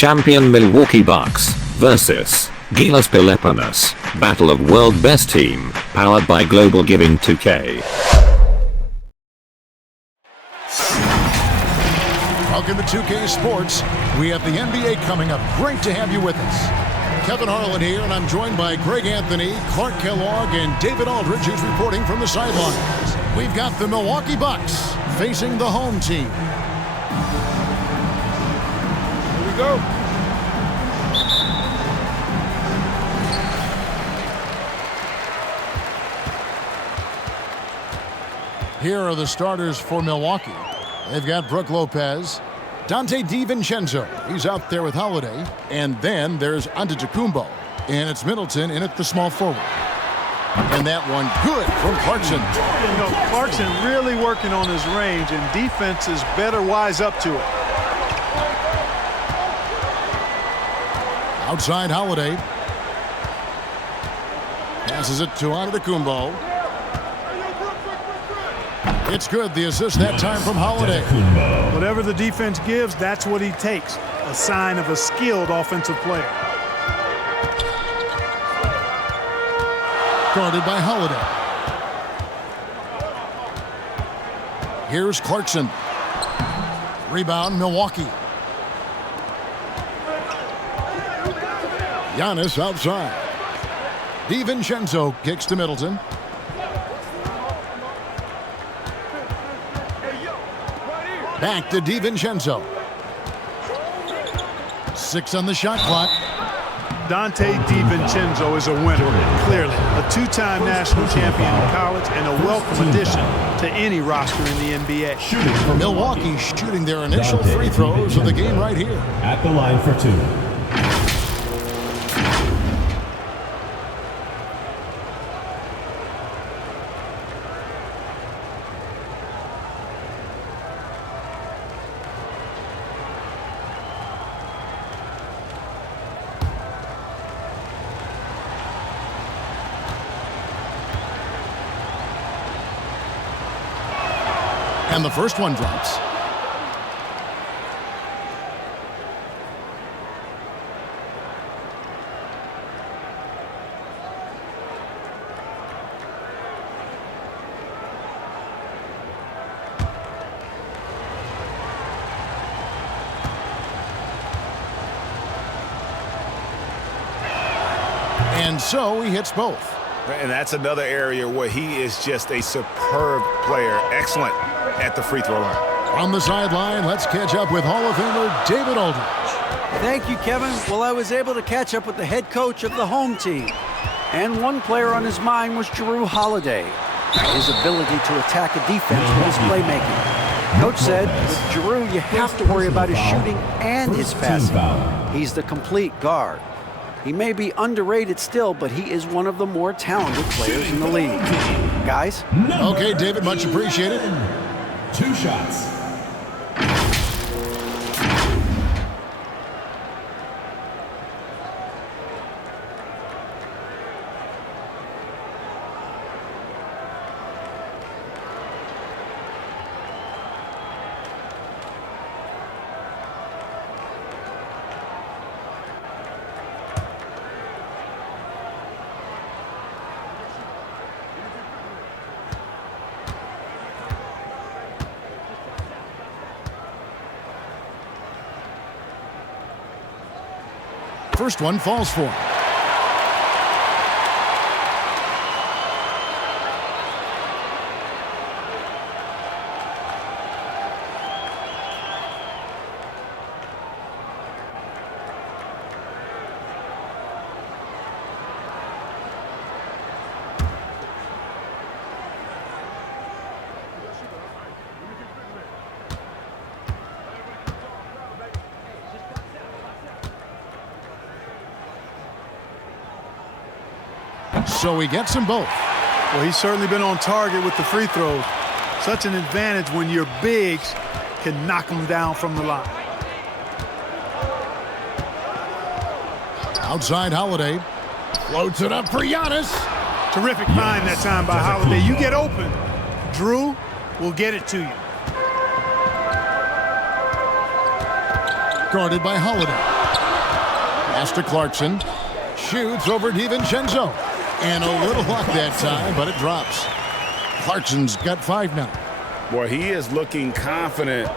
Champion Milwaukee Bucks versus GILAS Pilipinas, Battle of World Best Team, powered by Global Giving 2K. Welcome to 2K Sports. We have the NBA coming up. Great to have you with us. Kevin Harlan here, and I'm joined by Greg Anthony, Clark Kellogg, and David Aldridge, who's reporting from the sidelines. We've got the Milwaukee Bucks facing the home team. Here we go. Here are the starters for Milwaukee. They've got Brook Lopez, Dante DiVincenzo, he's out there with Holiday, and then there's Antetokounmpo, and it's Middleton in at the small forward. And that one good from Clarkson. You know, Clarkson really working on his range, and defenses better wise up to it. Outside Holiday. Passes it to Antetokounmpo. It's good, the assist that time from Holiday. Whatever the defense gives, that's what he takes. A sign of a skilled offensive player. Guarded by Holiday. Here's Clarkson. Rebound, Milwaukee. Giannis outside. DiVincenzo kicks to Middleton. Back to DiVincenzo. 6 on the shot clock. Dante DiVincenzo is a winner, clearly. A two-time national champion in college and a welcome addition to any roster in the NBA. Milwaukee shooting their initial free throws of the game right here. At the line for 2. And the first one drops. And so he hits both. And that's another area where he is just a superb player. Excellent at the free throw line. On the sideline, let's catch up with Hall of Famer David Aldridge. Thank you, Kevin. Well, I was able to catch up with the head coach of the home team. And one player on his mind was Jrue Holiday. His ability to attack a defense with his playmaking. Coach said, with Jrue, you have to worry about his shooting and his passing. He's the complete guard. He may be underrated still, but he is one of the more talented players in the league. Guys? Okay, David, much appreciated. 2 shots. First one falls for him. So he gets them both. Well, he's certainly been on target with the free throws. Such an advantage when your bigs can knock them down from the line. Outside Holiday. Floats it up for Giannis. Terrific find that time by Holiday. You get open, Jrue will get it to you. Guarded by Holiday. Pass to Clarkson. Shoots over DiVincenzo. And a little luck that time, but it drops. Clarkson's got 5 now. Boy, he is looking confident.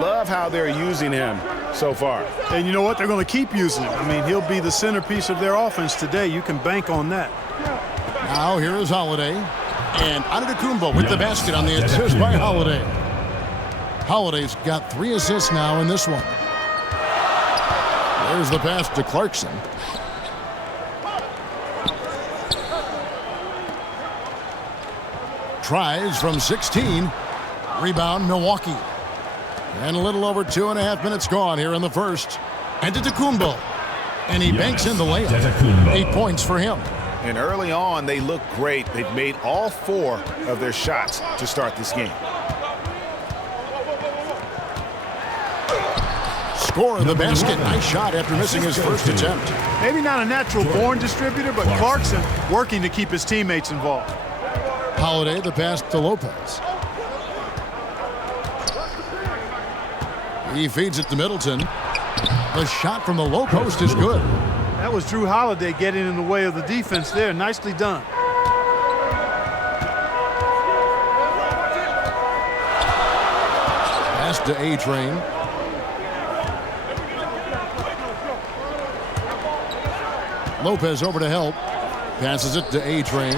Love how they're using him so far. And you know what? They're going to keep using him. I mean, he'll be the centerpiece of their offense today. You can bank on that. Now here is Holiday. And Antetokounmpo with the basket on the assist by Holiday. Holiday's got 3 assists now in this one. There's the pass to Clarkson. Tries from 16. Rebound, Milwaukee. And a little over 2.5 minutes gone here in the first. Antetokounmpo. And he banks in the layup. 8 points for him. And early on, they look great. They've made all 4 of their shots to start this game. Score of the basket. Nice shot after missing his first attempt. Maybe not a natural born distributor, but Clarkson working to keep his teammates involved. Holiday, the pass to Lopez. He feeds it to Middleton. The shot from the low post is good. That was Drew Holiday getting in the way of the defense there. Nicely done. Pass to A-Train. Lopez over to help. Passes it to A-Train.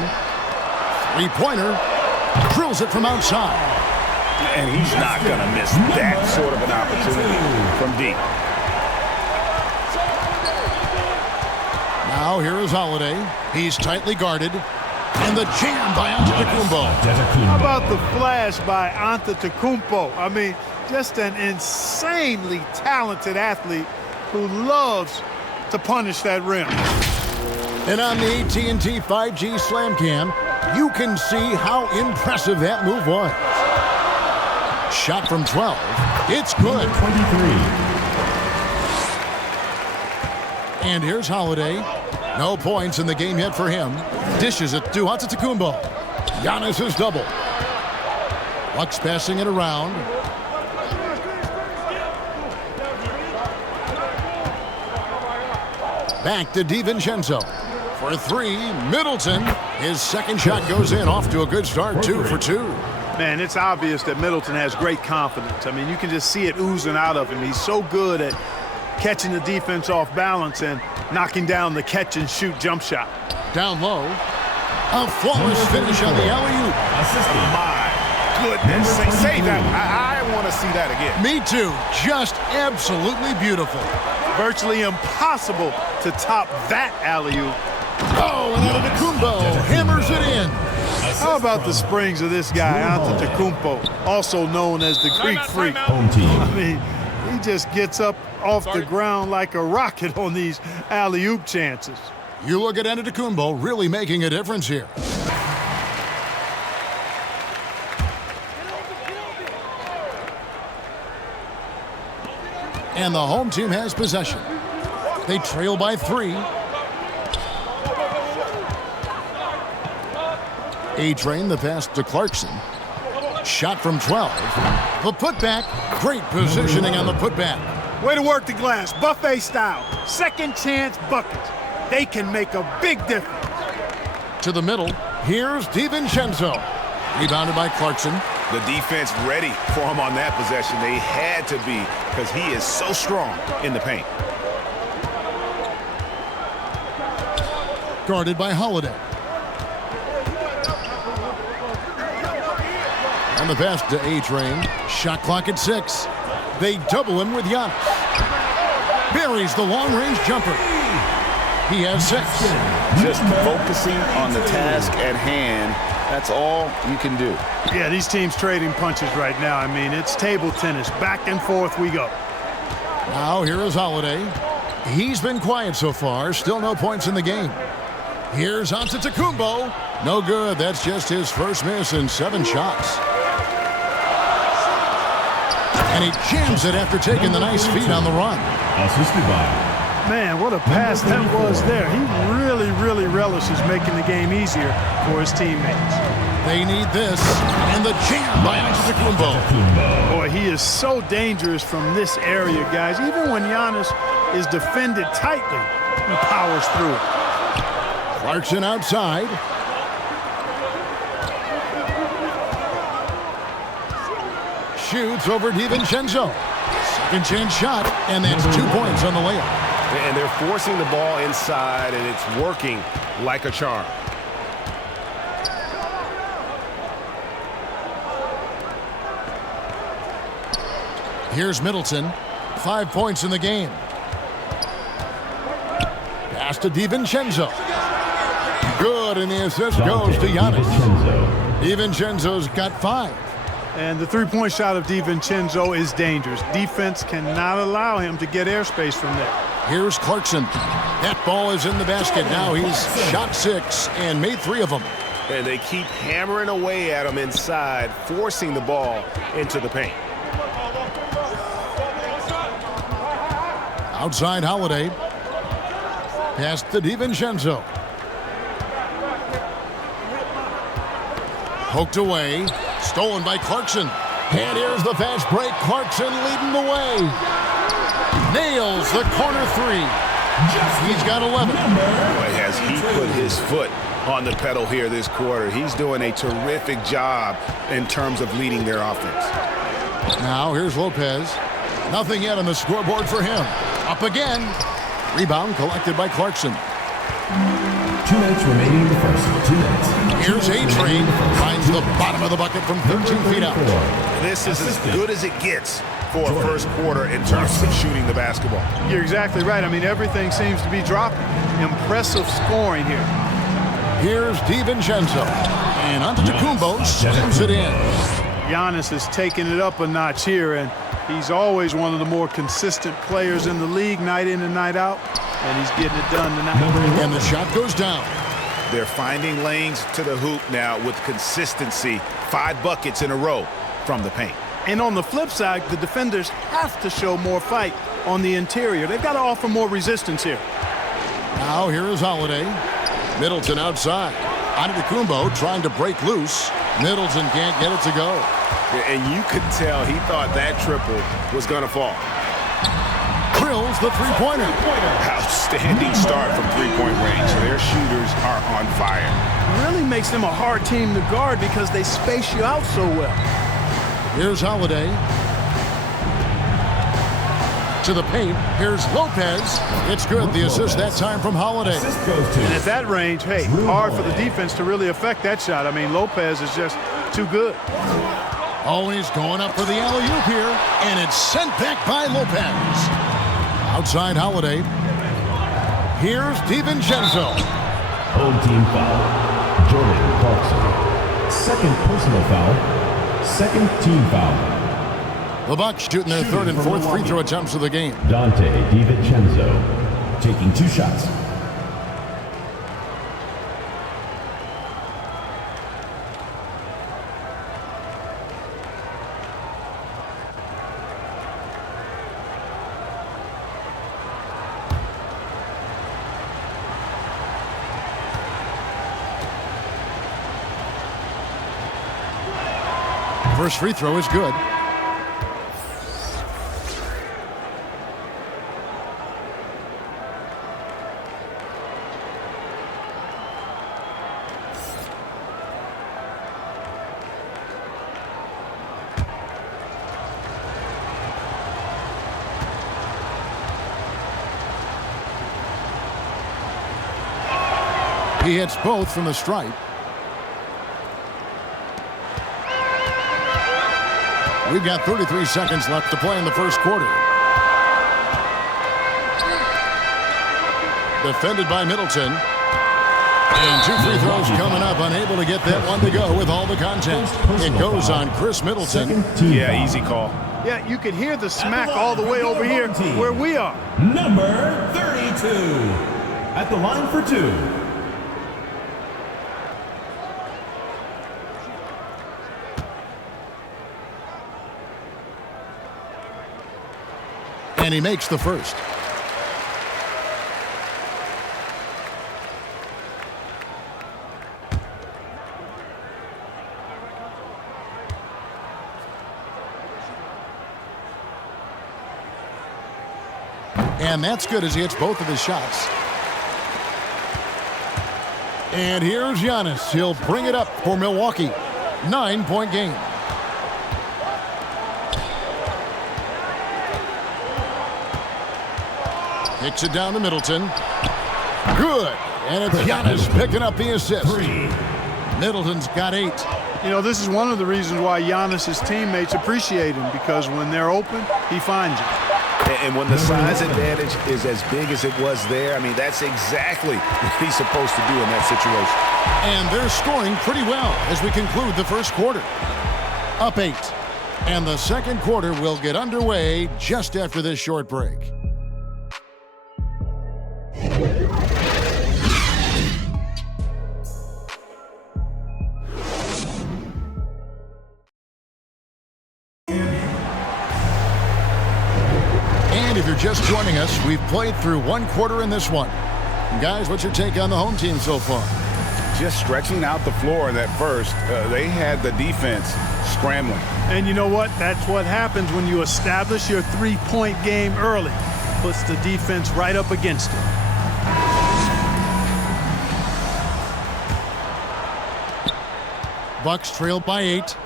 Three-pointer. Drills it from outside. And he's not going to miss that sort of an opportunity from deep. Now here is Holiday. He's tightly guarded. And the jam by Antetokounmpo. How about the flash by Antetokounmpo? I mean, just an insanely talented athlete who loves to punish that rim. And on the AT&T 5G Slam Cam, you can see how impressive that move was. Shot from 12. It's good. 23. And here's Holiday. No points in the game yet for him. Dishes it to Antetokounmpo. Giannis is double. Bucks passing it around. Back to DiVincenzo. For 3, Middleton. His second shot goes in, off to a good start, 2 for 2. Man, it's obvious that Middleton has great confidence. I mean, you can just see it oozing out of him. He's so good at catching the defense off balance and knocking down the catch-and-shoot jump shot. Down low. A flawless finish on the alley-oop. My goodness. Say that. I want to see that again. Me too. Just absolutely beautiful. Virtually impossible to top that alley-oop. Oh, and Antetokounmpo hammers it in. How about the springs of this guy, Antetokounmpo, also known as the Greek Freak? Home team. I mean, he just gets up off the ground like a rocket on these alley-oop chances. You look at Antetokounmpo really making a difference here. And the home team has possession. They trail by 3. A-Train, the pass to Clarkson. Shot from 12. The putback. Great positioning on the putback. Way to work the glass, buffet style. Second chance buckets. They can make a big difference. To the middle. Here's DiVincenzo. Rebounded by Clarkson. The defense ready for him on that possession. They had to be, because he is so strong in the paint. Guarded by Holiday. And the pass to A-Train. Shot clock at 6. They double him with Giannis. Buries the long-range jumper. He has 6. Just focusing on the task at hand. That's all you can do. Yeah, these teams trading punches right now. I mean, it's table tennis. Back and forth we go. Now here is Holiday. He's been quiet so far. Still no points in the game. Here's Antetokounmpo. No good. That's just his first miss in 7 shots. And he jams it after taking the nice feed on the run. Assisted by. Man, what a pass that was there. He really relishes making the game easier for his teammates. They need this. And the jam by Antetokounmpo. Boy, he is so dangerous from this area, guys. Even when Giannis is defended tightly, he powers through it. Clarkson outside. Shoots over DiVincenzo. Second chance shot, and that's 2 points on the layup. And they're forcing the ball inside, and it's working like a charm. Here's Middleton. 5 points in the game. Pass to DiVincenzo. Good, and the assist goes to Giannis. DiVincenzo's got 5. And the three-point shot of DiVincenzo is dangerous. Defense cannot allow him to get airspace from there. Here's Clarkson. That ball is in the basket. Now he's shot 6 and made 3 of them. And they keep hammering away at him inside, forcing the ball into the paint. Outside Holiday. Pass to DiVincenzo. Poked away. Stolen by Clarkson. And here's the fast break. Clarkson leading the way. Nails the corner 3. He's got 11. Boy, has he put his foot on the pedal here this quarter. He's doing a terrific job in terms of leading their offense. Now here's Lopez. Nothing yet on the scoreboard for him. Up again. Rebound collected by Clarkson. 2 minutes remaining in the first. 2 minutes. Here's A-Train. Finds the bottom of the bucket from 13 feet out. This is as good as it gets for a first quarter in terms of shooting the basketball. You're exactly right. I mean, everything seems to be dropping. Impressive scoring here. Here's DiVincenzo. And Antetokounmpo slams it in. Giannis is taking it up a notch here, and he's always one of the more consistent players in the league, night in and night out, and he's getting it done tonight. And the shot goes down. They're finding lanes to the hoop now with consistency. 5 buckets in a row from the paint. And on the flip side, the defenders have to show more fight on the interior. They've got to offer more resistance here. Now here is Holiday. Middleton outside. Antetokounmpo trying to break loose. Middleton can't get it to go. And you could tell he thought that triple was going to fall. Drills the three-pointer. Outstanding start from three-point range. Their shooters are on fire. It really makes them a hard team to guard because they space you out so well. Here's Holiday. To the paint. Here's Lopez. It's good. The assist that time from Holiday. And at that range, hey, hard for the defense to really affect that shot. I mean, Lopez is just too good. Oh, he's going up for the alley-oop here. And it's sent back by Lopez. Outside Holiday. Here's DiVincenzo. Home team foul. Jordan Clarkson. Second personal foul. Second team foul. The Bucks shooting their third and fourth free throw attempts of the game. Dante DiVincenzo taking 2 shots. First free throw is good. He hits both from the stripe. We've got 33 seconds left to play in the first quarter. Defended by Middleton. And 2 free throws coming up. Unable to get that one to go with all the contact. It goes on Chris Middleton. Yeah, easy call. Yeah, you could hear the smack all the way over here where we are. Number 32 at the line for 2. And he makes the first. And that's good as he hits both of his shots. And here's Giannis. He'll bring it up for Milwaukee. 9-point game. Kicks it down to Middleton. Good. And it's Giannis picking up the assist. Middleton's got 8. You know, this is one of the reasons why Giannis's teammates appreciate him, because when they're open, he finds them. And when the size advantage is as big as it was there, I mean, that's exactly what he's supposed to do in that situation. And they're scoring pretty well as we conclude the first quarter. Up 8. And the second quarter will get underway just after this short break. And if you're just joining us, we've played through one quarter in this one. Guys, what's your take on the home team so far? Just stretching out the floor in that first. They had the defense scrambling. And you know what? That's what happens when you establish your three-point game early. Puts the defense right up against it. Bucks trailed by 8.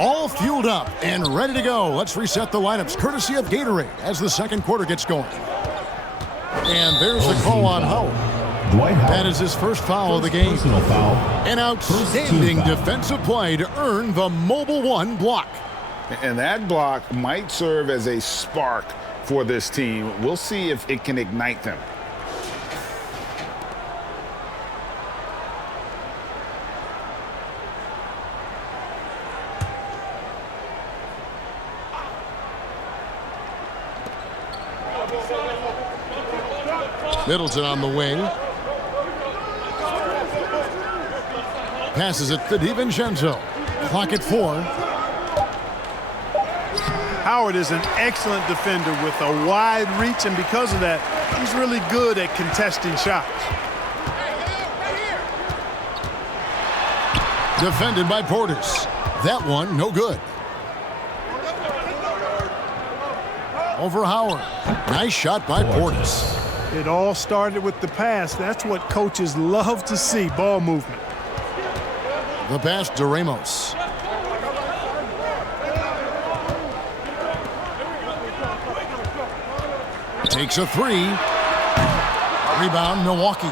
All fueled up and ready to go. Let's reset the lineups courtesy of Gatorade as the second quarter gets going. And there's the call on Howard. That is his first foul of the game. An outstanding defensive play to earn the Mobile 1 block. And that block might serve as a spark for this team. We'll see if it can ignite them. Middleton on the wing. Passes it to DiVincenzo. Clock at 4. Howard is an excellent defender with a wide reach, and because of that, he's really good at contesting shots. Defended by Portis. That one, no good. Over Howard. Nice shot by Portis. It all started with the pass. That's what coaches love to see, ball movement. The pass to Ramos. Takes a 3. Rebound, Milwaukee.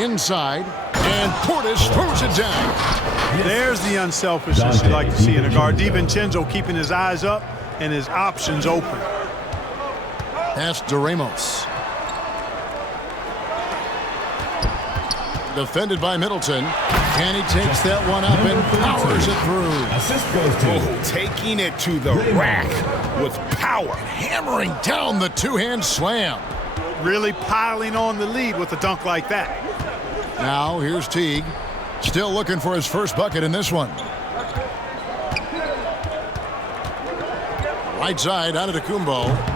Inside, and Portis throws it down. There's the unselfishness you like to see in a guard. DiVincenzo keeping his eyes up and his options open. Pass to Ramos. Defended by Middleton. And he takes that one up and powers it through. Assist goes to. Oh, taking it to the rack with power. Hammering down the two-hand slam. Really piling on the lead with a dunk like that. Now here's Teague. Still looking for his first bucket in this one. Right side out of Antetokounmpo.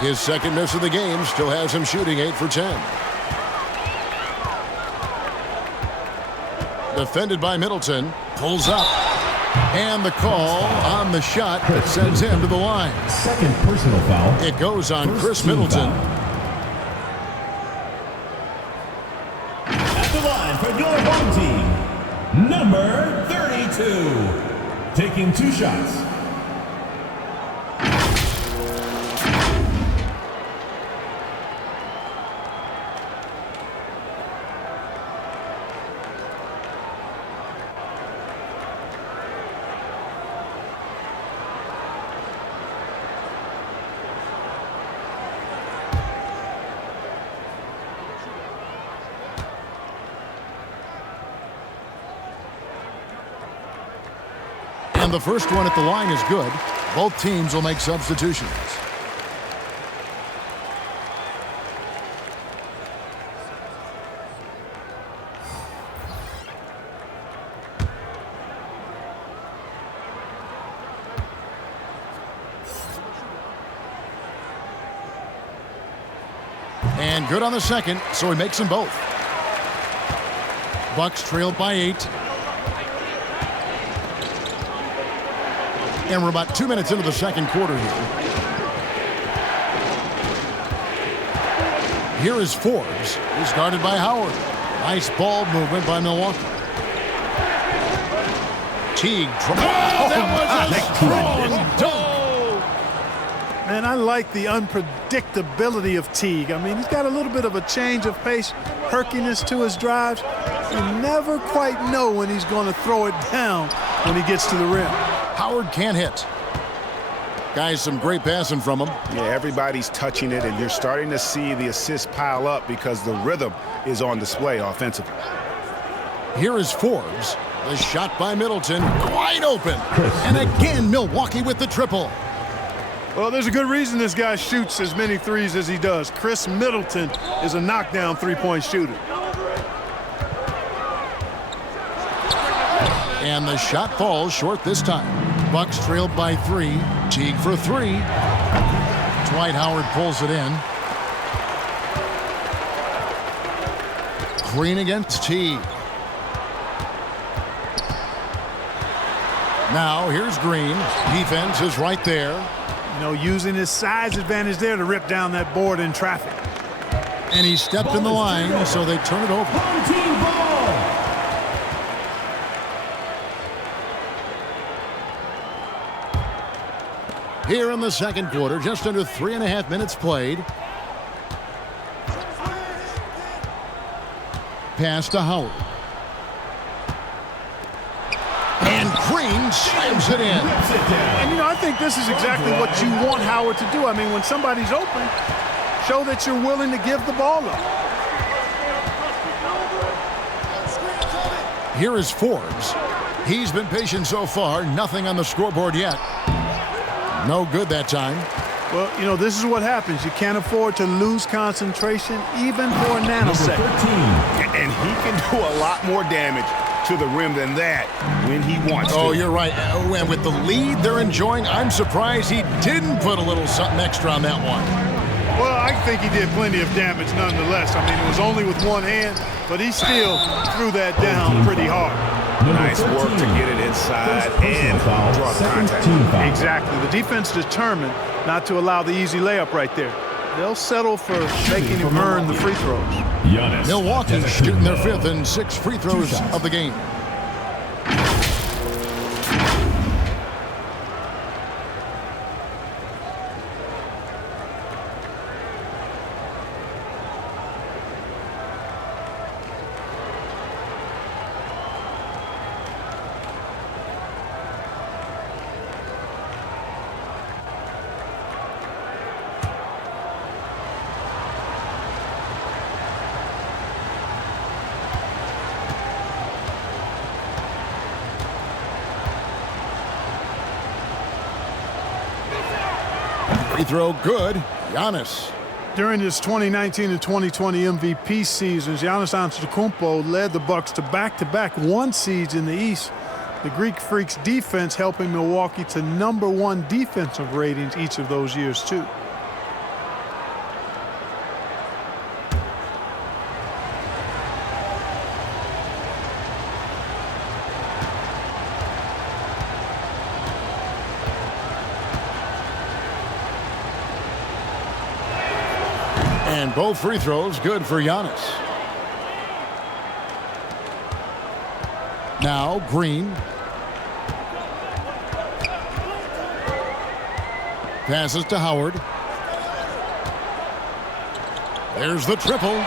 His second miss of the game still has him shooting 8 for 10. Defended by Middleton. Pulls up. And the call on the shot that sends him to the line. Second personal foul. It goes on Chris Middleton. At the line for your home team, number 32. Taking 2 shots. And the first one at the line is good. Both teams will make substitutions. And good on the second, so he makes them both. Bucks trailed by 8. And we're about 2 minutes into the second quarter here. Here is Forbes. He's guarded by Howard. Nice ball movement by Milwaukee. Teague. That was a strong dunk. Man, I like the unpredictability of Teague. I mean, he's got a little bit of a change of pace, herkiness to his drives. You never quite know when he's going to throw it down when he gets to the rim. Howard can't hit. Guys, some great passing from him. Yeah, everybody's touching it, and you're starting to see the assists pile up because the rhythm is on display offensively. Here is Forbes. The shot by Middleton, wide open. And again, Milwaukee with the triple. Well, there's a good reason this guy shoots as many threes as he does. Chris Middleton is a knockdown three-point shooter. And the shot falls short this time. Bucks trailed by 3. Teague for 3. Dwight Howard pulls it in. Green against Teague. Now here's Green. Defense is right there. You know, using his size advantage there to rip down that board in traffic. And he stepped in the line, so they turn it over. Team ball. Here in the second quarter, just under 3.5 minutes played. Pass to Howard. And Green slams it in. And, you know, I think this is exactly what you want Howard to do. I mean, when somebody's open, show that you're willing to give the ball up. Here is Forbes. He's been patient so far. Nothing on the scoreboard yet. No good that time. Well, you know, this is what happens. You can't afford to lose concentration even for a nanosecond. And he can do a lot more damage to the rim than that when he wants to. Oh, you're right. And with the lead they're enjoying, I'm surprised he didn't put a little something extra on that one. Well, I think he did plenty of damage nonetheless. I mean, it was only with one hand, but he still threw that down pretty hard. Nice work to get it inside and draw contact. Exactly. The defense determined not to allow the easy layup right there. They'll settle for making him earn the free throws. Milwaukee shooting their 5th and 6th free throws of the game. Free throw good. Giannis. During his 2019 and 2020 MVP seasons, Giannis Antetokounmpo led the Bucks to back-to-back 1 seeds in the East. The Greek Freaks defense helping Milwaukee to #1 defensive ratings each of those years, too. And both free throws good for Giannis. Now Green. Passes to Howard. There's the triple.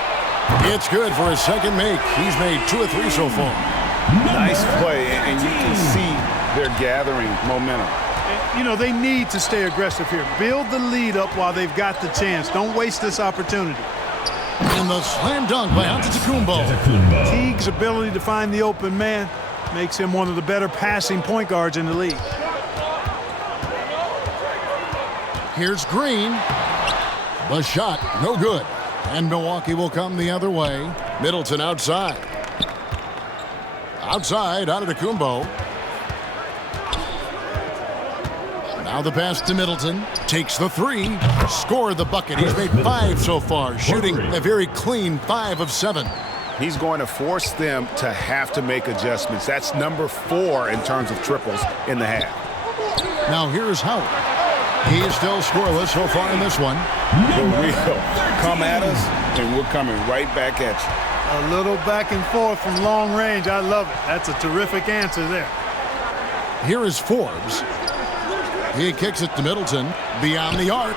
It's good for his second make. He's made 2 of 3 so far. Nice play, and you can see they're gathering momentum. You know, they need to stay aggressive here. Build the lead up while they've got the chance. Don't waste this opportunity. And the slam dunk by Antetokounmpo. Teague's ability to find the open man makes him one of the better passing point guards in the league. Here's Green. The shot, no good. And Milwaukee will come the other way. Middleton outside. Outside, Antetokounmpo. Now the pass to Middleton. Takes the 3. Scored the bucket. He's made 5 so far. Shooting a very clean 5 of 7. He's going to force them to have to make adjustments. That's #4 in terms of triples in the half. Now here's Howard. He's still scoreless so far in this one. For real. Come at us, and we're coming right back at you. A little back and forth from long range. I love it. That's a terrific answer there. Here is Forbes. He kicks it to Middleton. Beyond the arc.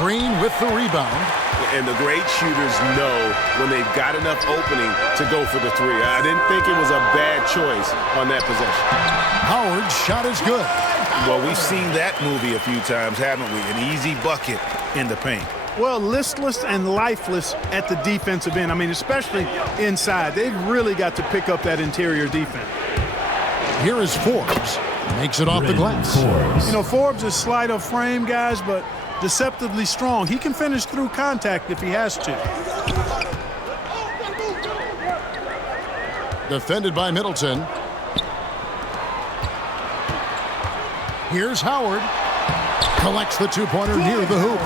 Green with the rebound. And the great shooters know when they've got enough opening to go for the three. I didn't think it was a bad choice on that possession. Howard's shot is good. Well, we've seen that movie a few times, haven't we? An easy bucket in the paint. Well, listless and lifeless at the defensive end. I mean, especially inside. They've really got to pick up that interior defense. Here is Forbes. Makes it off the glass. You know, Forbes is slight of frame, guys, but deceptively strong. He can finish through contact if he has to. Defended by Middleton. Here's Howard. Collects the two-pointer near the hoop.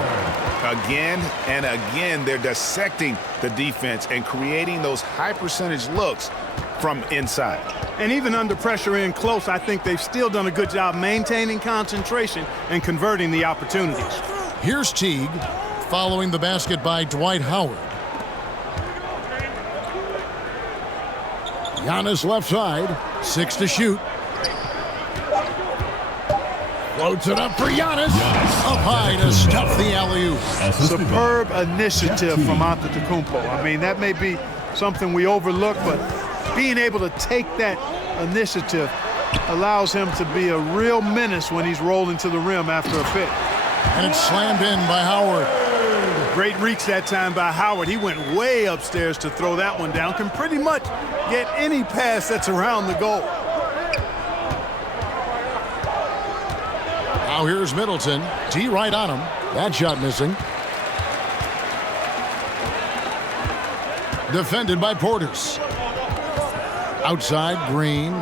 Again and again, they're dissecting the defense and creating those high-percentage looks from inside. And even under pressure in close, I think they've still done a good job maintaining concentration and converting the opportunities. Here's Teague, following the basket by Dwight Howard. Giannis left side, 6 to shoot. Floats it up for Giannis. Up high to stuff the alley-oop. Superb initiative from Antetokounmpo. I mean, that may be something we overlook, but being able to take that initiative allows him to be a real menace when he's rolling to the rim after a pick. And it's slammed in by Howard. Great reach that time by Howard. He went way upstairs to throw that one down. Can pretty much get any pass that's around the goal. Now here's Middleton. T right on him. That shot missing. Defended by Portis. Outside, Green.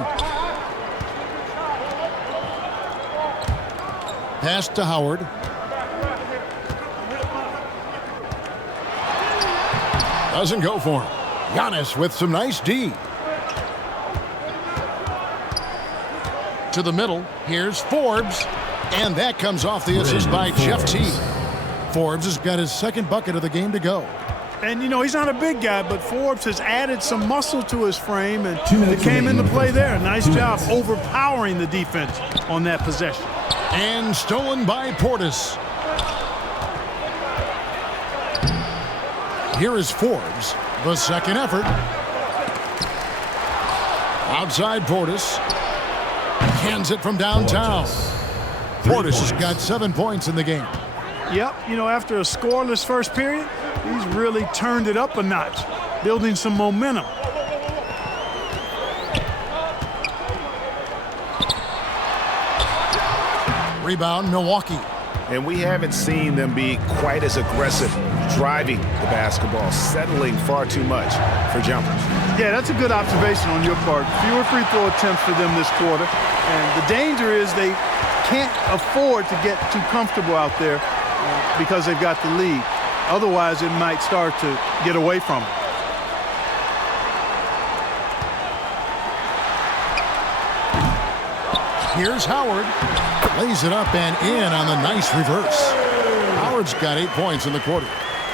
Pass to Howard. Doesn't go for him. Giannis with some nice D. To the middle. Here's Forbes. And that comes off the assist by Jeff Teague. Forbes has got his second bucket of the game to go. And, you know, he's not a big guy, but Forbes has added some muscle to his frame, and it came into play there. Nice job overpowering the defense on that possession. And stolen by Portis. Here is Forbes, the second effort. Outside Portis. Cans it from downtown. Portis has got 7 points in the game. Yep, you know, after a scoreless first period, he's really turned it up a notch, building some momentum. Rebound, Milwaukee. And we haven't seen them be quite as aggressive driving the basketball, settling far too much for jumpers. Yeah, that's a good observation on your part. Fewer free throw attempts for them this quarter. And the danger is they can't afford to get too comfortable out there because they've got the lead. Otherwise, it might start to get away from them. Here's Howard. Lays it up and in on the nice reverse. Howard's got 8 points in the quarter.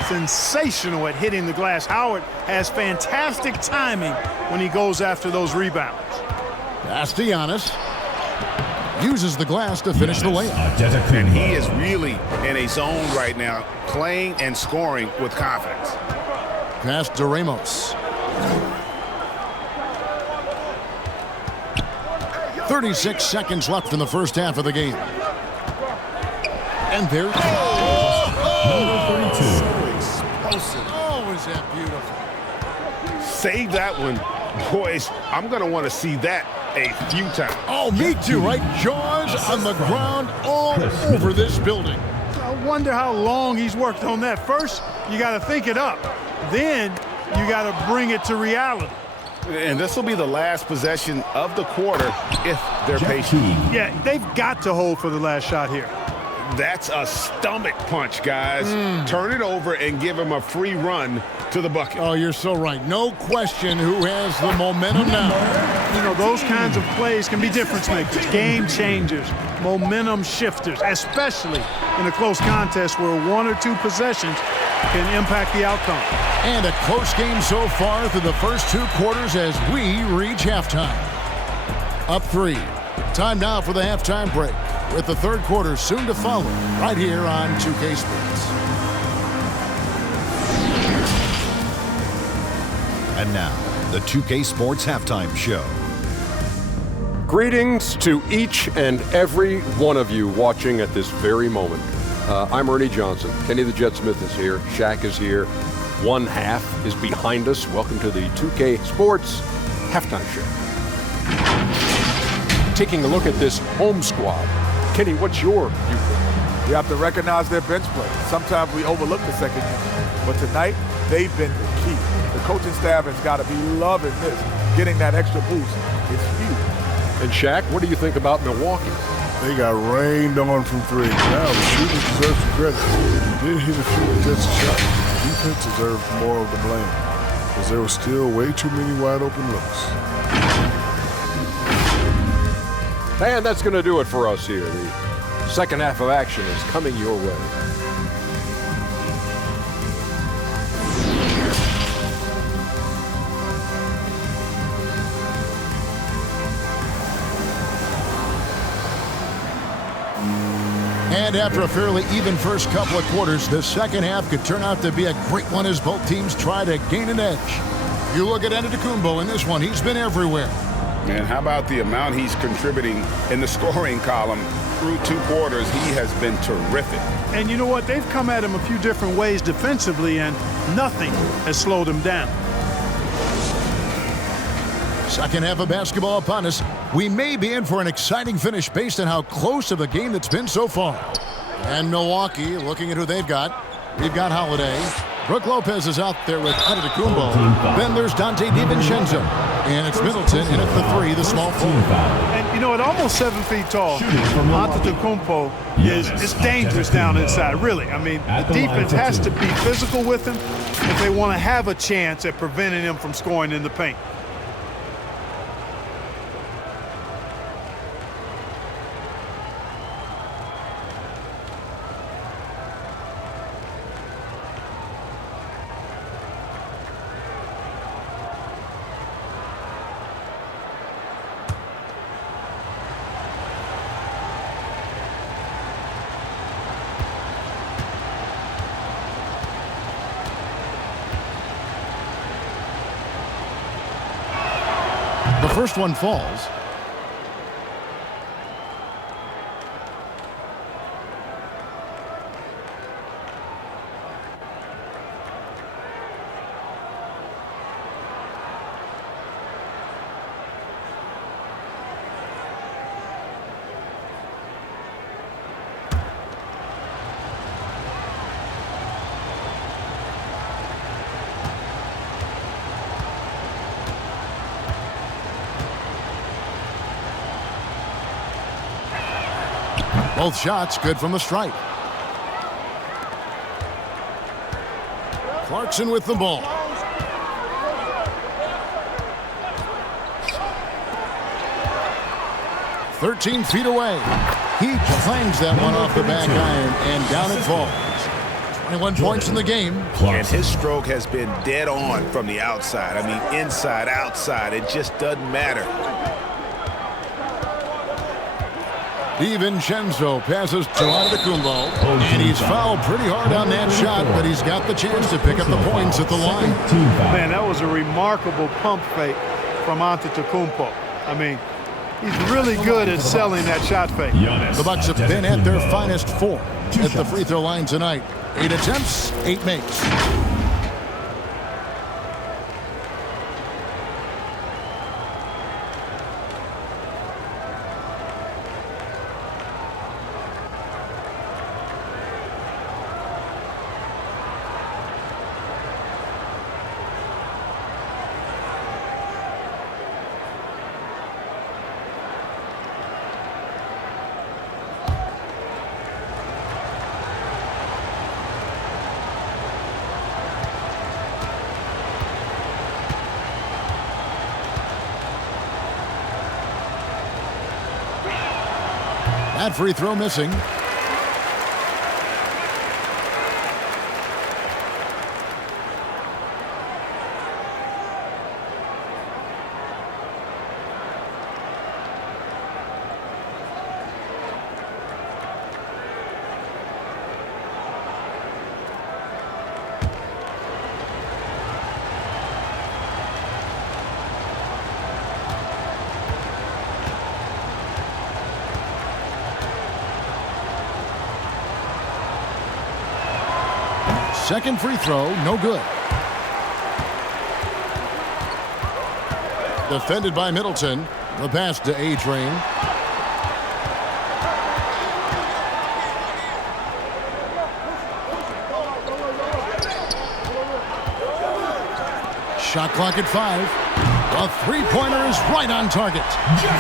Sensational at hitting the glass. Howard has fantastic timing when he goes after those rebounds. Pass to Giannis. Uses the glass to finish the layup. And he is really in a zone right now, playing and scoring with confidence. Pass to Ramos. 36 seconds left in the first half of the game. And there's... Number 32. Oh, is that beautiful. Save that one. Boys, I'm going to want to see that a few times. Oh, me too, right? Jaws on the ground all over this building. I wonder how long he's worked on that. First, you got to think it up. Then, you got to bring it to reality. And this will be the last possession of the quarter if they're patient. Yeah, they've got to hold for the last shot here. That's a stomach punch, guys. Turn it over and give him a free run to the bucket. Oh, you're so right. No question who has the momentum now. You know, those kinds of plays can be difference makers, game changers, momentum shifters, especially in a close contest where 1 or 2 possessions can impact the outcome. And a close game so far through the first 2 quarters as we reach halftime. Up 3. Time now for the halftime break, with the third quarter soon to follow right here on 2K Sports. And now, the 2K Sports Halftime Show. Greetings to each and every one of you watching at this very moment. I'm Ernie Johnson. Kenny the Jet Smith is here. Shaq is here. One half is behind us. Welcome to the 2K Sports Halftime Show. Taking a look at this home squad. Kenny, what's your viewpoint? We have to recognize their bench play. Sometimes we overlook the second unit, but tonight they've been the key. The coaching staff has got to be loving this. Getting that extra boost is huge. And Shaq, what do you think about Milwaukee? They got rained on from 3. Now the shooter deserves some credit. He did hit a few contested shots. The defense deserves more of the blame because there were still way too many wide open looks. And that's going to do it for us here. The second half of action is coming your way. And after a fairly even first couple of quarters, the second half could turn out to be a great one as both teams try to gain an edge. You look at Antetokounmpo in this one, he's been everywhere. And how about the amount he's contributing in the scoring column through 2 quarters? He has been terrific. And you know what? They've come at him a few different ways defensively, and nothing has slowed him down. Second half of basketball upon us. We may be in for an exciting finish based on how close of a game that's been so far. And Milwaukee, looking at who they've got. We've got Holiday. Brook Lopez is out there with Antetokounmpo. Then there's Donte DiVincenzo. And it's Middleton in at the 3, the small forward. And you know, at almost 7 feet tall, Antetokounmpo is dangerous down inside, really. I mean, the defense has to be physical with him if they want to have a chance at preventing him from scoring in the paint. The first one falls. Both shots good from the stripe. Clarkson with the ball. "13 feet away." He clangs that one off the back iron, and down it falls. 21 points in the game. And his stroke has been dead on from the outside. I mean, inside, outside, it just doesn't matter. DiVincenzo passes to Antetokounmpo, and he's fouled pretty hard on that shot, but he's got the chance to pick up the points at the line. Man, that was a remarkable pump fake from Antetokounmpo. I mean, he's really good at selling that shot fake. The Bucks have been at their finest 4 at the free throw line tonight. 8 attempts, 8 makes. That free throw missing. Second free throw, no good. Defended by Middleton. The pass to A-Train. Shot clock at 5. A three-pointer is right on target.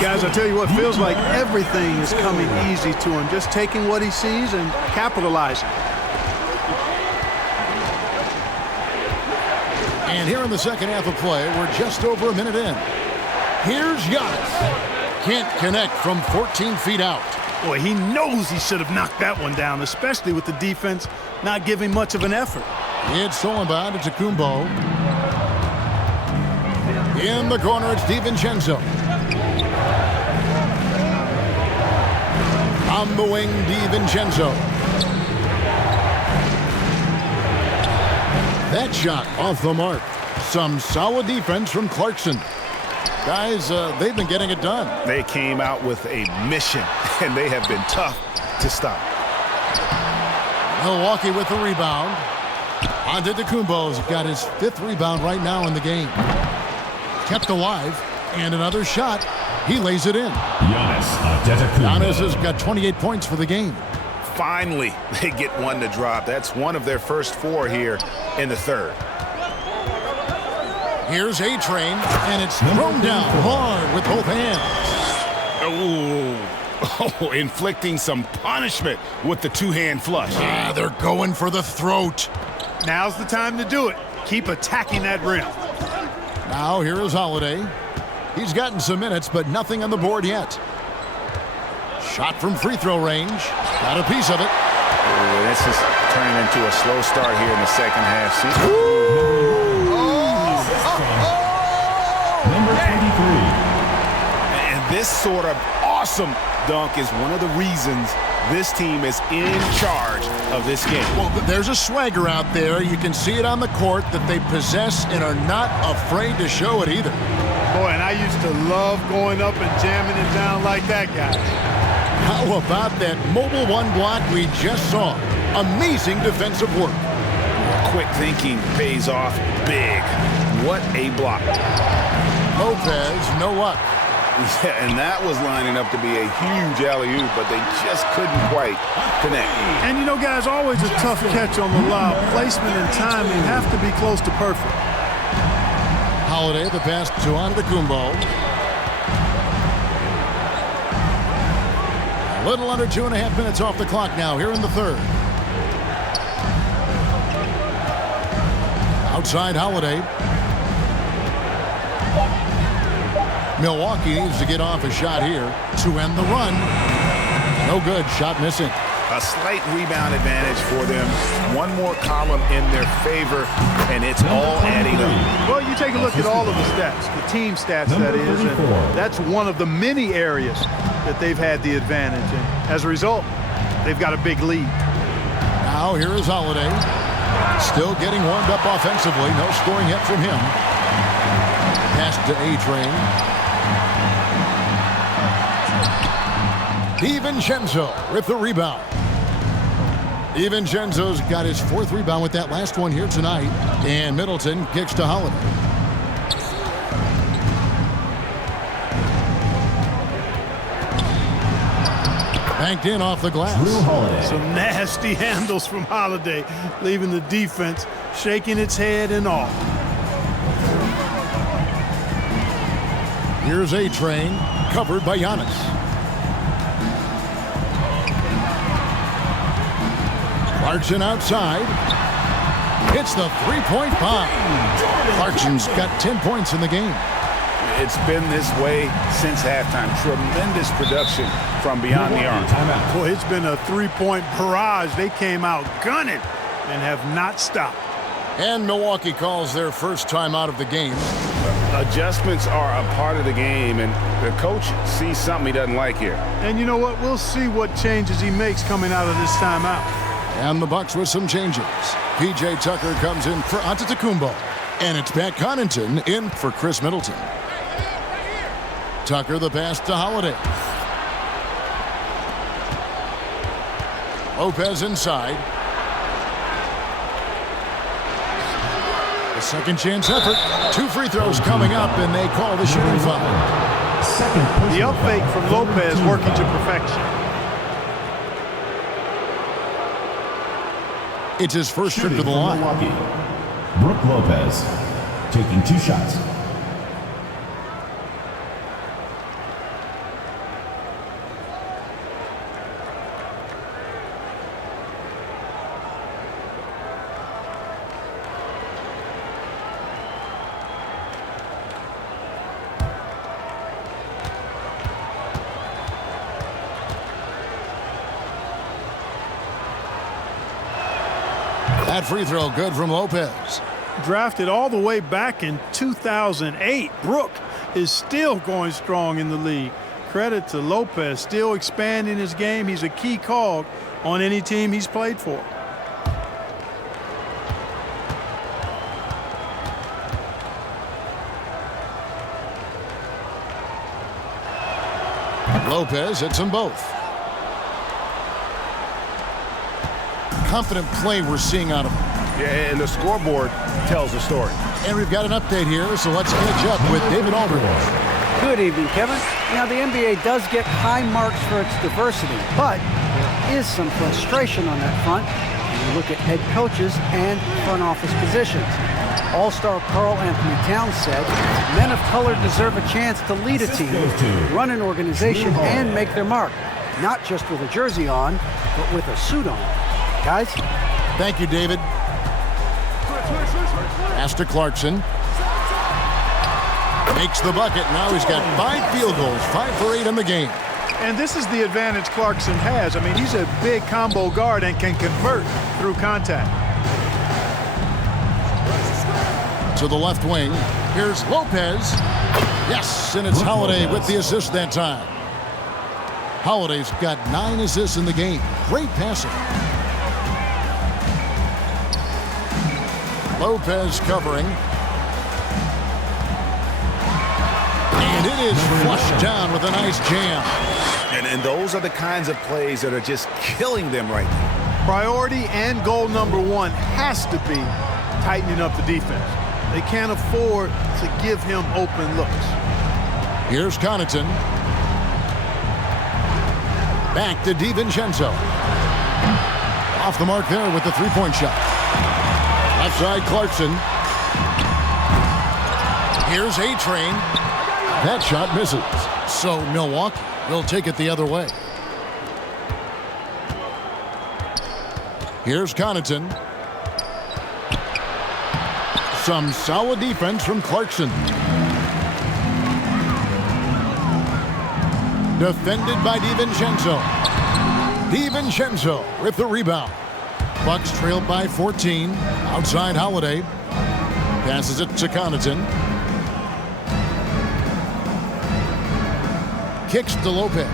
Guys, I tell you what, feels like everything is coming easy to him. Just taking what he sees and capitalizing. And here in the second half of play, we're just over a minute in. Here's Giannis. Can't connect from 14 feet out. Boy, he knows he should have knocked that one down, especially with the defense not giving much of an effort. It's stolen by Antetokounmpo. In the corner, it's DiVincenzo. On the wing, DiVincenzo. That shot off the mark. Some solid defense from Clarkson. Guys, they've been getting it done. They came out with a mission, and they have been tough to stop. Milwaukee with the rebound. Antetokounmpo's got his 5th rebound right now in the game. Kept alive, and another shot. He lays it in. Giannis has got 28 points for the game. Finally, they get one to drop. That's one of their first 4 here in the third. Here's A-Train, and it's thrown down hard with both hands. Oh, inflicting some punishment with the two-hand flush. They're going for the throat. Now's the time to do it. Keep attacking that rim. Now here is Holiday. He's gotten some minutes, but nothing on the board yet. Shot from free throw range. Got a piece of it. Oh, this is turning into a slow start here in the second half. Number 23. And this sort of awesome dunk is one of the reasons this team is in charge of this game. Well, there's a swagger out there. You can see it on the court that they possess and are not afraid to show it either. Boy, and I used to love going up and jamming it down like that guy. How about that mobile one block we just saw? Amazing defensive work. Quick thinking pays off big. What a block. Lopez, no luck. Yeah, and that was lining up to be a huge alley-oop, but they just couldn't quite connect. And you know, guys, always a tough catch on the lob. Placement and timing have to be close to perfect. Holiday, the pass to Antetokounmpo. A little under 2.5 minutes off the clock now here in the third. Outside Holiday. Milwaukee needs to get off a shot here to end the run. No good. Shot missing. A slight rebound advantage for them. One more column in their favor, and it's all adding up. Well, you take a look at all of the stats, the team stats, that is, and that's one of the many areas that they've had the advantage. And as a result, they've got a big lead. Now here is Holiday. Still getting warmed up offensively. No scoring yet from him. Pass to A-Train. DiVincenzo with the rebound. DiVincenzo's got his 4th rebound with that last one here tonight. And Middleton kicks to Holiday. Banked in off the glass. Some nasty handles from Holiday, leaving the defense shaking its head in awe. Here's A-Train, covered by Giannis. Clarkson outside. Hits the three-point bomb. Clarkson's got 10 points in the game. It's been this way since halftime. Tremendous production from beyond the arc. Boy, it's been a three-point barrage. They came out gunning and have not stopped. And Milwaukee calls their first timeout of the game. Adjustments are a part of the game, and the coach sees something he doesn't like here. And you know what? We'll see what changes he makes coming out of this timeout. And the Bucks with some changes. P.J. Tucker comes in for Antetokounmpo. And it's Pat Connaughton in for Chris Middleton. Tucker the pass to Holiday. Lopez inside. A second chance effort. 2 free throws coming up, and they call the shooting foul. The up fake from Lopez working to perfection. It's his first trip to the line. Milwaukee. Brook Lopez taking 2 shots. That free throw good from Lopez. Drafted all the way back in 2008, Brook is still going strong in the league. Credit to Lopez, still expanding his game. He's a key cog on any team he's played for. Lopez hits them both. Confident play we're seeing out of him. Yeah, and the scoreboard tells the story. And we've got an update here, so let's catch up with David Aldridge. Good evening, Kevin. Now, the NBA does get high marks for its diversity, but there is some frustration on that front when you look at head coaches and front office positions. All-star Karl Anthony Towns said, men of color deserve a chance to lead a team, run an organization, and make their mark, not just with a jersey on, but with a suit on. Guys? Thank you, David. Pass to Clarkson. Makes the bucket. Now he's got 5 field goals, 5 for 8 in the game. And this is the advantage Clarkson has. I mean, he's a big combo guard and can convert through contact. To the left wing. Here's Lopez. Yes, and it's Holiday with the assist that time. Holiday's got 9 assists in the game. Great passing. Lopez covering. And it is flushed down with a nice jam. And those are the kinds of plays that are just killing them right now. Priority and goal number 1 has to be tightening up the defense. They can't afford to give him open looks. Here's Connaughton. Back to DiVincenzo. Off the mark there with the 3-point shot. Left side, Clarkson. Here's A-Train. That shot misses. So Milwaukee will take it the other way. Here's Connaughton. Some solid defense from Clarkson. Defended by DiVincenzo. DiVincenzo with the rebound. Bucks trailed by 14. Outside Holiday. Passes it to Connaughton. Kicks to Lopez.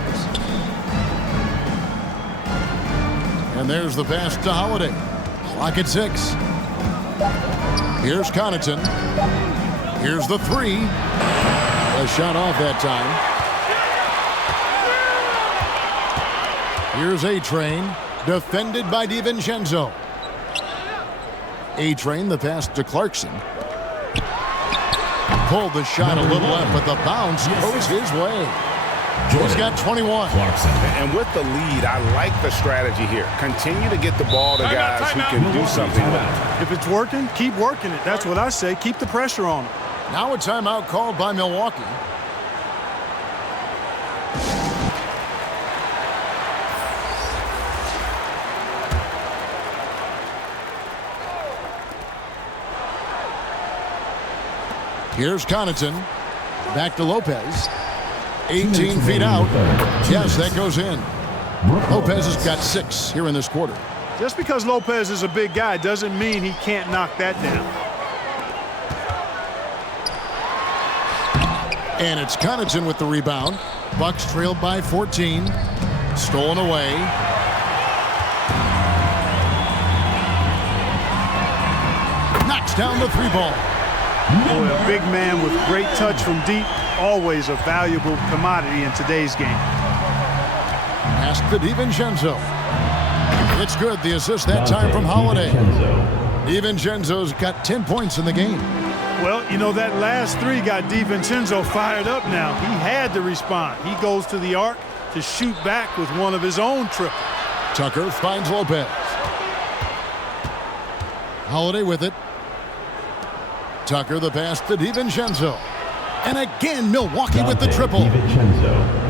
And there's the pass to Holiday. Clock at 6. Here's Connaughton. Here's the 3. A shot off that time. Here's A-Train. Defended by DiVincenzo. A-Train, the pass to Clarkson. Pulled the shot a little left, but the bounce goes his way. He's got 21. Clarkson. And with the lead, I like the strategy here. Continue to get the ball to guys who can do something with it. If it's working, keep working it. That's what I say. Keep the pressure on him. Now a timeout called by Milwaukee. Here's Connaughton. Back to Lopez. 18 feet out. Yes, that goes in. Lopez has got 6 here in this quarter. Just because Lopez is a big guy doesn't mean he can't knock that down. And it's Connaughton with the rebound. Bucks trailed by 14. Stolen away. Knocks down the 3 ball. Boy, a big man with great touch from deep, always a valuable commodity in today's game. Pass to DiVincenzo. It's good. The assist that time from Holiday. DiVincenzo's got 10 points in the game. Well, you know, that last 3 got DiVincenzo fired up now. He had to respond. He goes to the arc to shoot back with one of his own triples. Tucker finds Lopez. Holiday with it. Tucker the pass to DiVincenzo. And again, Milwaukee with the triple.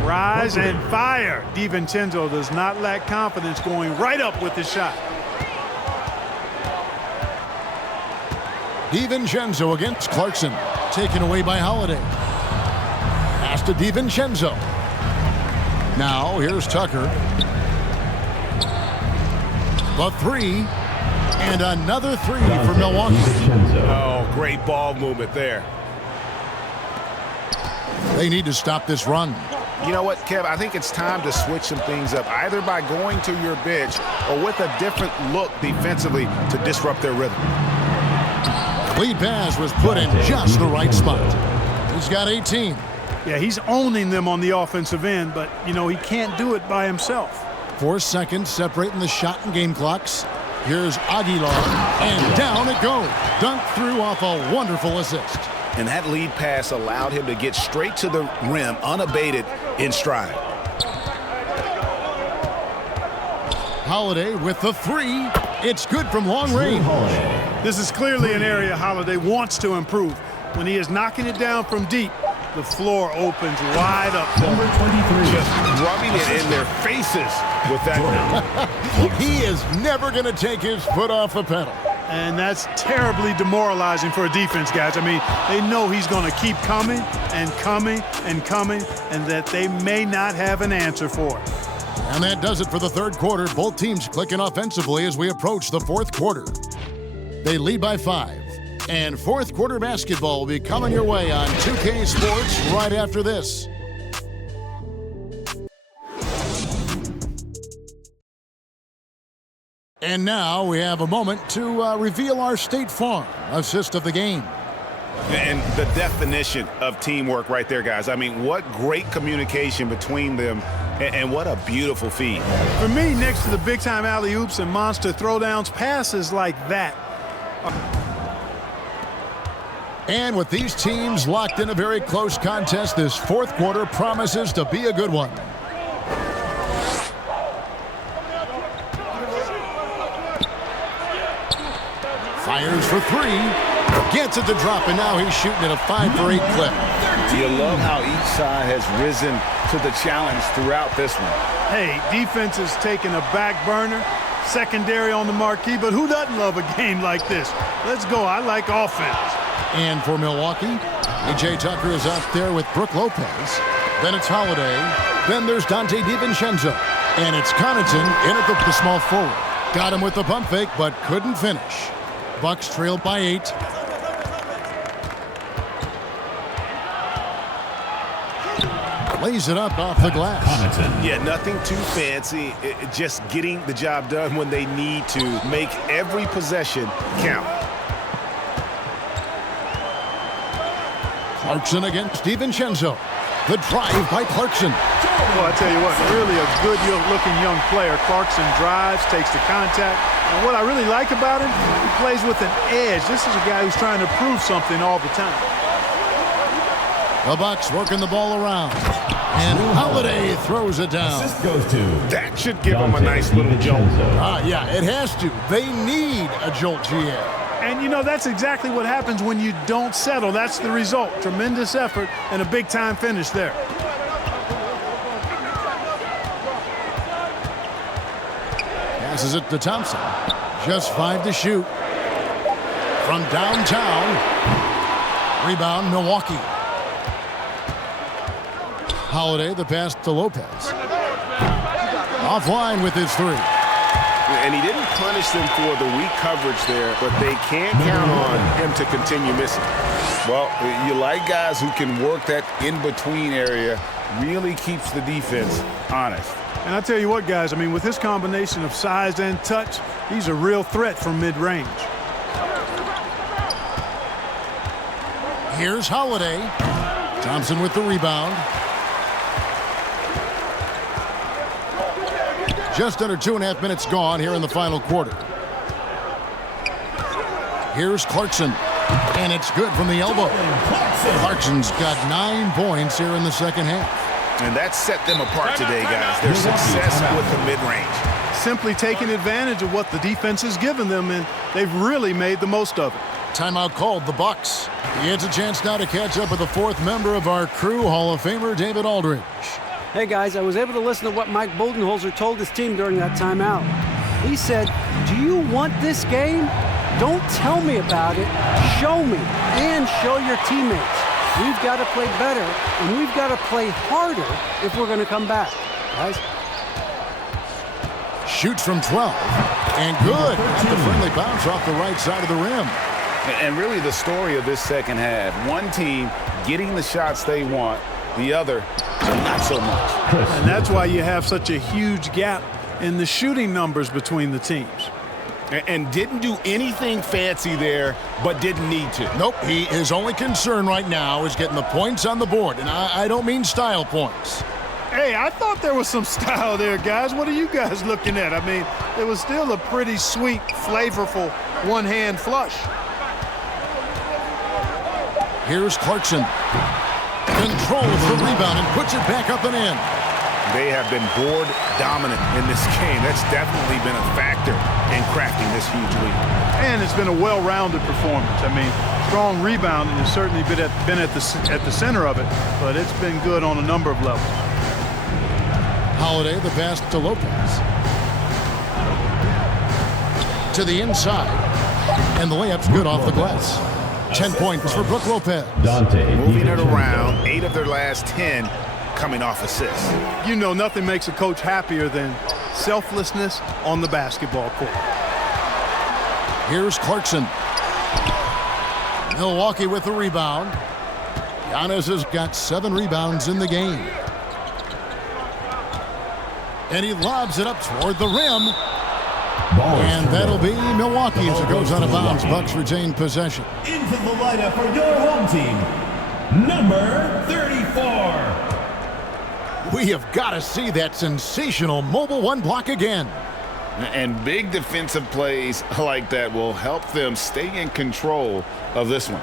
Rise and fire. DiVincenzo does not lack confidence, going right up with the shot. DiVincenzo against Clarkson. Taken away by Holiday. Pass to DiVincenzo. Now here's Tucker. The 3. And another 3 for Milwaukee. Oh, great ball movement there. They need to stop this run. You know what, Kev? I think it's time to switch some things up, either by going to your bench or with a different look defensively to disrupt their rhythm. Lead pass was put in just the right spot. He's got 18. Yeah, he's owning them on the offensive end, but, you know, he can't do it by himself. 4 seconds separating the shot and game clocks. Here's Aguilar, and down it goes. Dunked through off a wonderful assist. And that lead pass allowed him to get straight to the rim unabated in stride. Holiday with the 3. It's good from long range. This is clearly an area Holiday wants to improve. When he is knocking it down from deep, the floor opens wide up. Number 23. Just rubbing it in their faces with that. He is never going to take his foot off the pedal. And that's terribly demoralizing for a defense, guys. I mean, they know he's going to keep coming and coming and coming, and that they may not have an answer for it. And that does it for the 3rd quarter. Both teams clicking offensively as we approach the 4th quarter. They lead by 5. And 4th quarter basketball will be coming your way on 2K Sports right after this. And now we have a moment to reveal our State Farm assist of the game. And the definition of teamwork right there, guys. I mean, what great communication between them, and what a beautiful feed. For me, next to the big-time alley-oops and monster throwdowns, passes like that. And with these teams locked in a very close contest, this 4th quarter promises to be a good one. Fires for 3. Gets it to drop, and now he's shooting at a 5-for-8 clip. You love how each side has risen to the challenge throughout this one. Hey, defense is taking a back burner, secondary on the marquee, but who doesn't love a game like this? Let's go. I like offense. And for Milwaukee, A.J. Tucker is out there with Brook Lopez. Then it's Holiday. Then there's Donte DiVincenzo. And it's Connaughton in at the small forward. Got him with the pump fake, but couldn't finish. Bucks trailed by 8. Lays it up off the glass. Yeah, nothing too fancy. Just getting the job done when they need to. Make every possession count. Clarkson against DiVincenzo. The drive by Clarkson. Well, I tell you what, really a good-looking young player. Clarkson drives, takes the contact. And what I really like about him, he plays with an edge. This is a guy who's trying to prove something all the time. The Bucks working the ball around. And Holiday throws it down. Assist goes to that should give him a nice little jolt. Yeah, it has to. They need a jolt, GA. And, you know, that's exactly what happens when you don't settle. That's the result. Tremendous effort and a big-time finish there. Passes it to Thompson. Just 5 to shoot. From downtown. Rebound, Milwaukee. Holiday, the pass to Lopez. Offline with his three. And he didn't punish them for the weak coverage there, but they can't count on him to continue missing. Well, you like guys who can work that in-between area, really keeps the defense honest. And I tell you what, guys, I mean, with his combination of size and touch, he's a real threat from mid-range. Here's Holiday. Thompson with the rebound. Just under 2.5 minutes gone here in the final quarter. Here's Clarkson. And it's good from the elbow. Clarkson's got 9 points here in the second half. And that set them apart today, guys. Their success with the mid-range. Simply taking advantage of what the defense has given them, and they've really made the most of it. Timeout called, the Bucks. He gets a chance now to catch up with the 4th member of our crew, Hall of Famer David Aldridge. Hey guys, I was able to listen to what Mike Budenholzer told his team during that timeout. He said, "Do you want this game? Don't tell me about it. Show me and show your teammates. We've got to play better and we've got to play harder if we're going to come back." Guys. Shoots from 12 and good. The friendly bounce off the right side of the rim. And really the story of this second half, one team getting the shots they want, the other not so much. And that's why you have such a huge gap in the shooting numbers between the teams. And didn't do anything fancy there, but didn't need to. Nope, his only concern right now is getting the points on the board. And I don't mean style points. Hey, I thought there was some style there, guys. What are you guys looking at? I mean, it was still a pretty sweet, flavorful one-hand flush. Here's Clarkson. Controls the rebound and puts it back up and in. They have been board dominant in this game. That's definitely been a factor in crafting this huge lead. And it's been a well-rounded performance. I mean, strong rebounding has certainly been at the center of it, but it's been good on a number of levels. Holiday, the pass to Lopez. To the inside. And the layup's good off the glass. 10 points for Brook Lopez. Moving it around, 8 of their last 10 coming off assists. You know, nothing makes a coach happier than selflessness on the basketball court. Here's Clarkson. Milwaukee with the rebound. Giannis has got 7 rebounds in the game. And he lobs it up toward the rim. And that'll be Milwaukee as it goes out of bounds. Bucks retain possession. Into the lineup for your home team, number 34. We have got to see that sensational mobile one block again. And big defensive plays like that will help them stay in control of this one.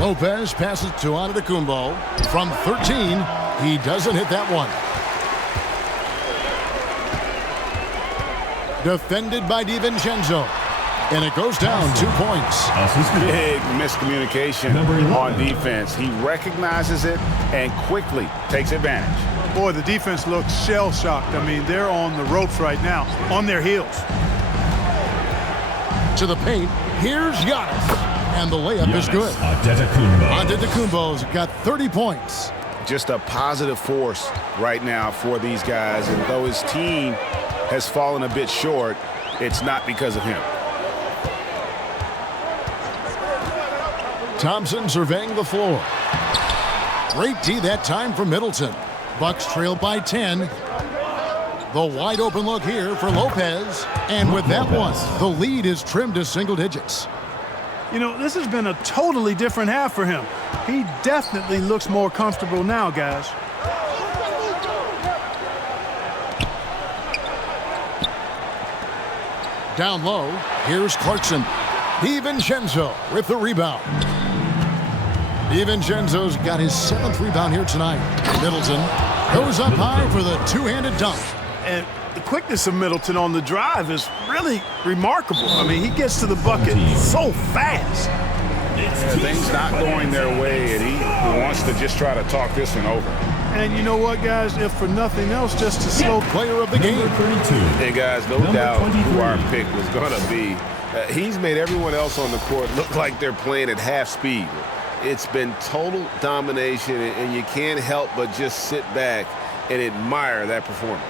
Lopez passes to Antetokounmpo. From 13, he doesn't hit that one. Defended by DiVincenzo. And it goes down 2 points. Big miscommunication on defense. He recognizes it and quickly takes advantage. Boy, the defense looks shell-shocked. I mean, they're on the ropes right now, on their heels. To the paint. Here's Giannis. And the layup is good. Antetokounmpo's got 30 points. Just a positive force right now for these guys. And though his team has fallen a bit short, it's not because of him. Thompson surveying the floor. Great D that time from Middleton. Bucks trail by 10. The wide open look here for Lopez. And with that one, the lead is trimmed to single digits. You know, this has been a totally different half for him. He definitely looks more comfortable now, guys. Down low, here's Clarkson. DiVincenzo with the rebound. DiVincenzo's got his 7th rebound here tonight. Middleton goes up high for the two-handed dunk. And the quickness of Middleton on the drive is really remarkable. I mean, he gets to the bucket so fast. Things not going their way, and he wants to just try to talk this one over. And you know what, guys? If for nothing else, just to slow Player of the game. Number 32. And guys, no Number doubt 23. who our pick was going to be. He's made everyone else on the court look like they're playing at half speed. It's been total domination, and you can't help but just sit back and admire that performance.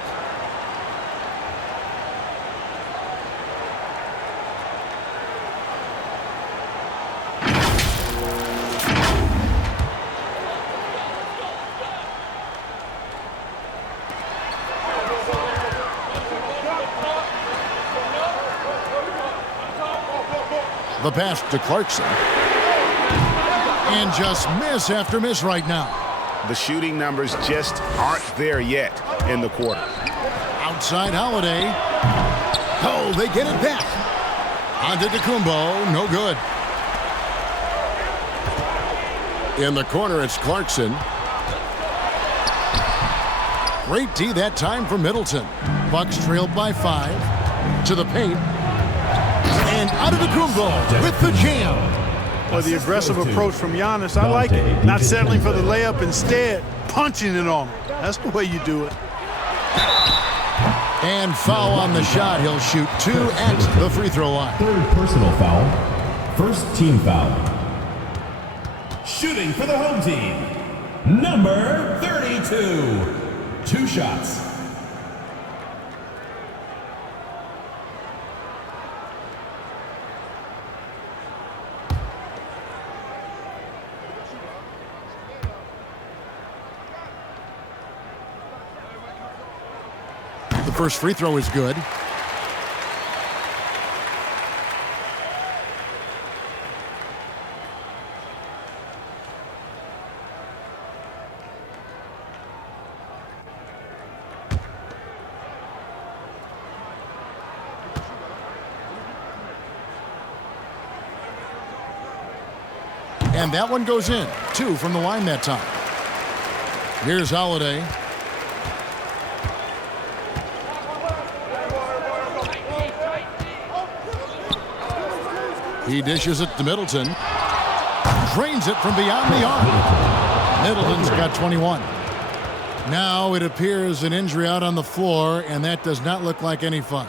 The pass to Clarkson. And just miss after miss right now. The shooting numbers just aren't there yet in the quarter. Outside Holiday. Oh, they get it back. Antetokounmpo, no good. In the corner, it's Clarkson. Great D that time for Middleton. Bucks trailed by 5. To the paint. And Antetokounmpo with the jam. Well, the aggressive approach from Giannis, I like it. Not settling for the layup, instead punching it on him. That's the way you do it. And foul on the shot. He'll shoot 2 at the free throw line. Third personal foul. First team foul. Shooting for the home team. Number 32. 2 shots. The first free throw is good. And that one goes in. 2 from the line that time. Here's Holiday. He dishes it to Middleton. Drains it from beyond the arc. Middleton's got 21. Now it appears an injury out on the floor, and that does not look like any fun.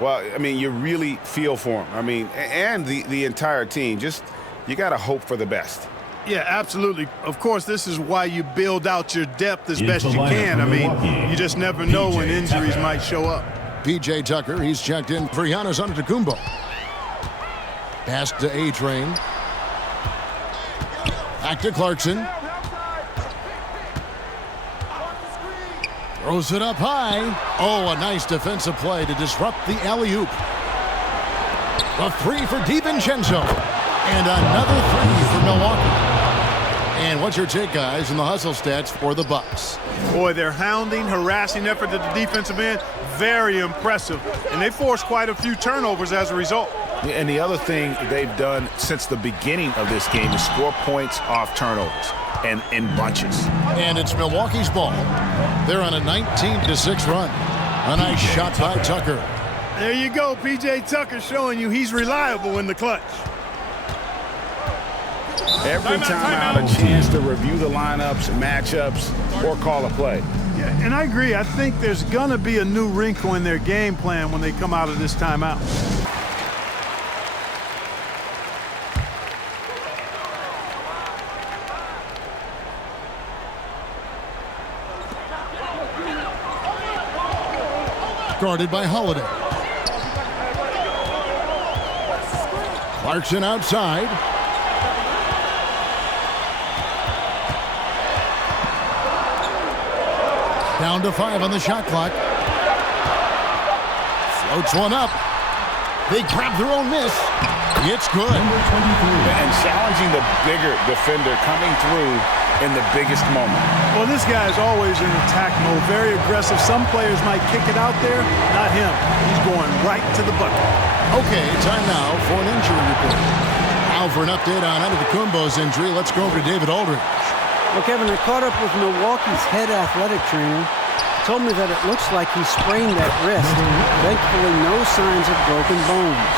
Well, I mean, you really feel for him. I mean, and the entire team. Just, you got to hope for the best. Yeah, absolutely. Of course, this is why you build out your depth as best you can. I mean, you just never know when injuries might show up. PJ Tucker, he's checked in for Giannis Antetokounmpo. Pass to A-Train. Back to Clarkson. Throws it up high. Oh, a nice defensive play to disrupt the alley-oop. A 3 for DiVincenzo. And another 3 for Milwaukee. And what's your take, guys, in the hustle stats for the Bucks? Boy, their hounding, harassing effort at the defensive end, very impressive. And they forced quite a few turnovers as a result. And the other thing they've done since the beginning of this game is score points off turnovers and in bunches. And it's Milwaukee's ball. They're on a 19-6 run. A nice shot by Tucker. There you go, PJ Tucker showing you he's reliable in the clutch. Every time out, a chance to review the lineups, matchups, or call a play. Yeah, and I agree. I think there's going to be a new wrinkle in their game plan when they come out of this timeout. Guarded by Holiday. Clarkson outside. Down to 5 on the shot clock. Floats one up. They grab their own miss. It's good. Number 23. And challenging the bigger defender coming through in the biggest moment. Well, this guy is always in attack mode, very aggressive. Some players might kick it out there, not him. He's going right to the bucket. Okay, time now for an injury report. Now for an update on Antetokounmpo's injury, let's go over to David Aldridge. Well, Kevin, I caught up with Milwaukee's head athletic trainer. Told me that it looks like he sprained that wrist. Thankfully, no signs of broken bones.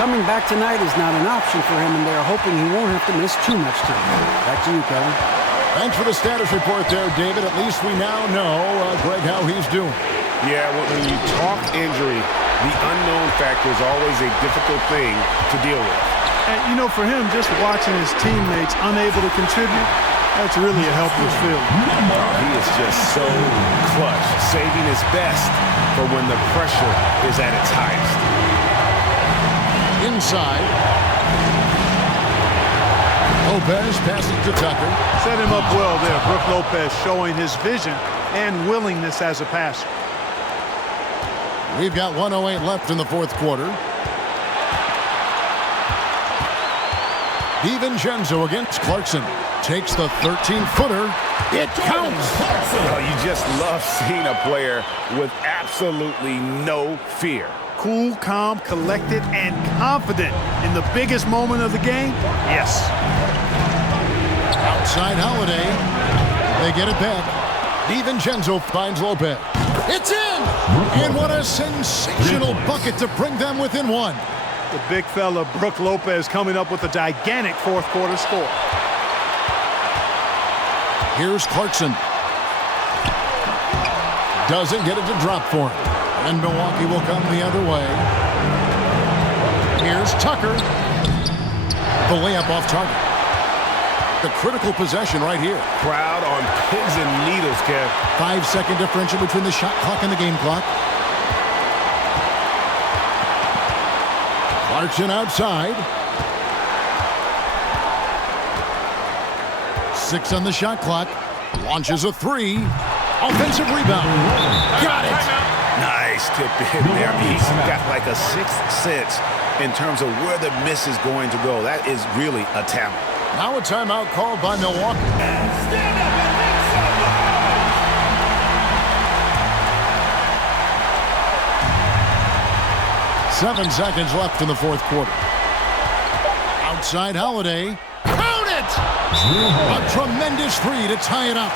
Coming back tonight is not an option for him, and they're hoping he won't have to miss too much time. Back to you, Kevin. Thanks for the status report there, David. At least we now know, Greg, how he's doing. Yeah, when you talk injury, the unknown factor is always a difficult thing to deal with. And, you know, for him, just watching his teammates unable to contribute, that's really a helpless feeling. He is just so clutch, saving his best for when the pressure is at its highest. Inside. Lopez passes to Tucker. Set him up well there. Brook Lopez showing his vision and willingness as a passer. We've got 1:08 left in the fourth quarter. DiVincenzo against Clarkson. Takes the 13-footer. It counts. Oh, you just love seeing a player with absolutely no fear. Cool, calm, collected, and confident in the biggest moment of the game? Yes. Outside Holiday. They get it back. DiVincenzo finds Lopez. It's in! And what a sensational bucket to bring them within one. The big fella, Brook Lopez, coming up with a gigantic fourth quarter score. Here's Clarkson. Doesn't get it to drop for him. And Milwaukee will come the other way. Here's Tucker. The layup off target. The critical possession right here. Crowd on pins and needles, Kev. 5-second differential between the shot clock and the game clock. Clarkson outside. 6 on the shot clock. Launches a 3. Offensive rebound. Got it. Nice tip in there. I mean, he's got like a sixth sense in terms of where the miss is going to go. That is really a talent. Now a timeout called by Milwaukee. Stand up and make some noise! 7 seconds left in the fourth quarter. Outside Holiday. Count it! A tremendous 3 to tie it up.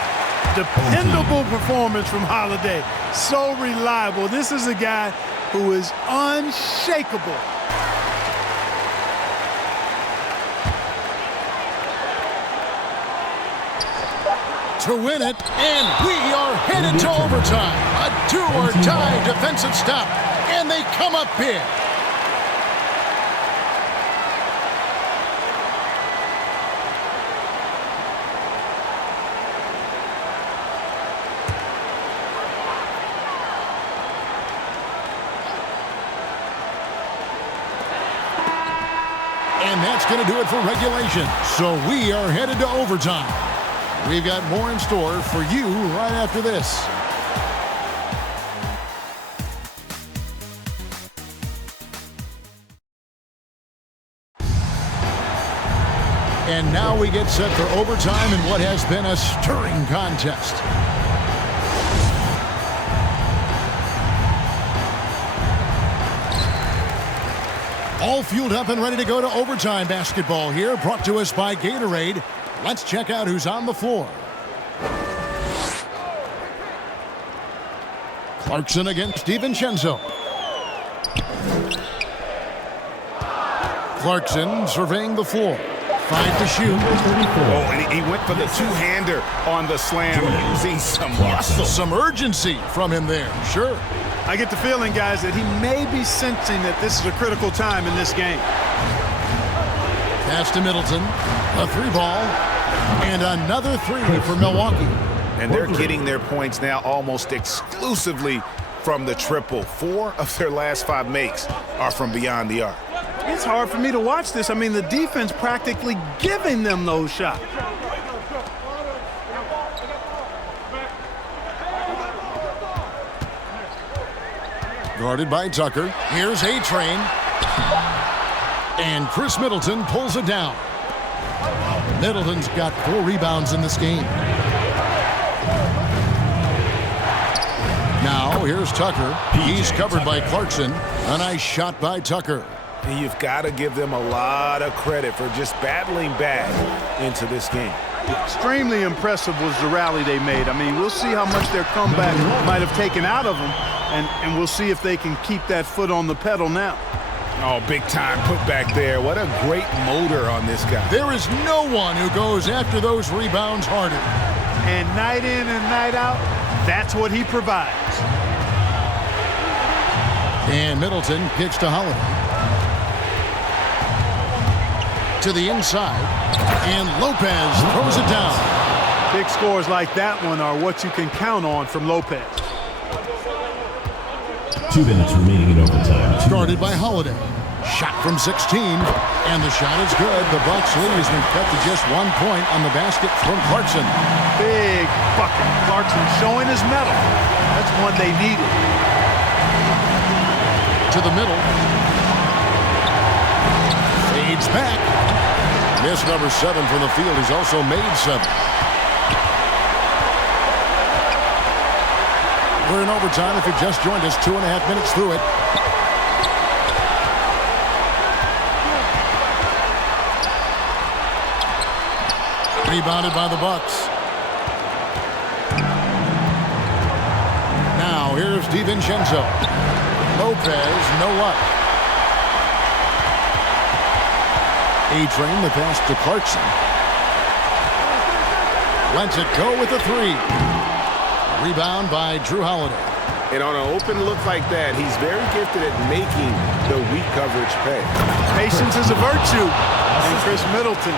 Dependable performance from Holiday. So reliable. This is a guy who is unshakable. To win it, and we are headed to overtime. A do-or-die defensive stop, and they come up big. And that's going to do it for regulation. So we are headed to overtime. We've got more in store for you right after this. And now we get set for overtime in what has been a stirring contest. All fueled up and ready to go to overtime basketball here, brought to us by Gatorade. Let's check out who's on the floor. Clarkson against DiVincenzo. Clarkson surveying the floor. 5 to shoot. Oh, and he went for the two-hander on the slam, using some muscle. Some urgency from him there, sure. I get the feeling, guys, that he may be sensing that this is a critical time in this game. Pass to Middleton. A 3-ball. And another 3 for Milwaukee. And they're getting their points now almost exclusively from the triple. 4 of their last 5 makes are from beyond the arc. It's hard for me to watch this. I mean, the defense practically giving them those shots. Guarded by Tucker. Here's A-Train. And Chris Middleton pulls it down. Middleton's got 4 rebounds in this game. Now, here's Tucker. He's covered by Clarkson. A nice shot by Tucker. And you've got to give them a lot of credit for just battling back into this game. Extremely impressive was the rally they made. I mean, we'll see how much their comeback might have taken out of them, and we'll see if they can keep that foot on the pedal now. Oh, big time put back there. What a great motor on this guy. There is no one who goes after those rebounds harder. And night in and night out, that's what he provides. And Middleton kicks to Holiday. To the inside. And Lopez throws it down. Big scores like that one are what you can count on from Lopez. 2 minutes remaining in overtime. Started by Holiday. Shot from 16. And the shot is good. The Bucks lead has been cut to just 1 point on the basket from Clarkson. Big bucket. Clarkson showing his mettle. That's one they needed. To the middle. Fades back. Miss number 7 from the field. He's also made 7. We're in overtime. If you just joined us, 2.5 minutes through it. Rebounded by the Bucks. Now here's DiVincenzo. Lopez, no luck. A-Train the pass to Clarkson. Lets it go with a 3. Rebound by Drew Holiday. And on an open look like that, he's very gifted at making the weak coverage pay. Patience is a virtue. And Chris Middleton,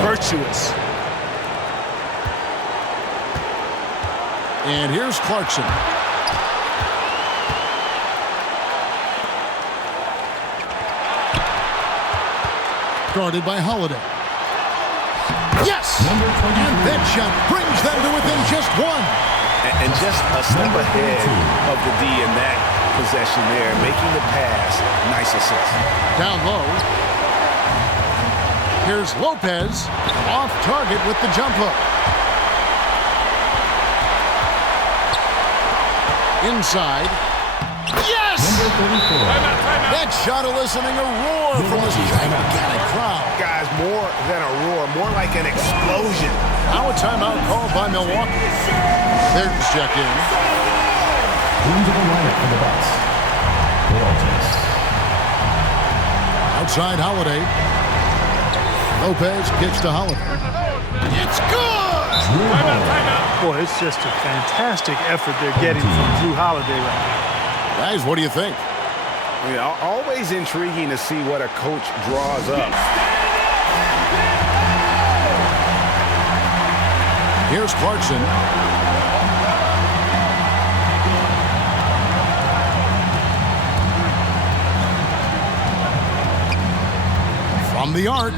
virtuous. And here's Clarkson. Guarded by Holiday. Yes! And that shot brings them to within just 1. And just a step ahead of the D in that possession there, making the pass. Nice assist. Down low. Here's Lopez. Off target with the jump hook. Inside. Yes! That shot eliciting a roar from this gigantic crowd. Guys, more than a roar, more like an explosion. Now a timeout called by Milwaukee. There's check in. Into the lineup for the Bucks. Outside Holiday. Lopez kicks to Holiday. It's good! Boy, it's just a fantastic effort they're getting from Drew Holiday right now. Guys, what do you think? Yeah, always intriguing to see what a coach draws up. Here's Clarkson. From the arc.